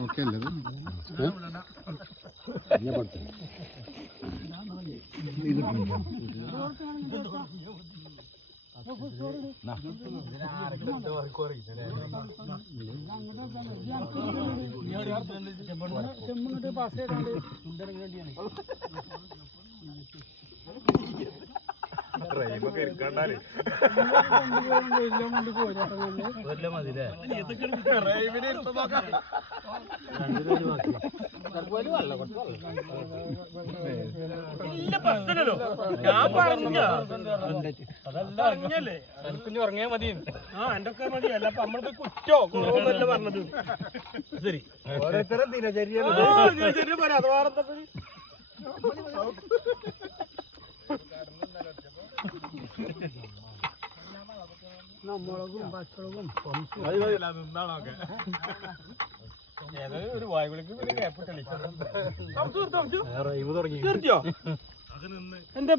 Okay അല്ലേ ഉറങ്ങിയാ മതി. എന്റെ ഒക്കെ മതി. അല്ല അപ്പൊ നമ്മളിപ്പോ കുറ്റോ കുറവൊന്നല്ല പറഞ്ഞത്. ശരി, ഓരോരുത്തരും ദിനചര്യ പറയാം. അത് വേറെന്താ മുളകും പച്ചമുളകും ഒരു വായുവിളിക്ക് തീർച്ചയോ എന്താ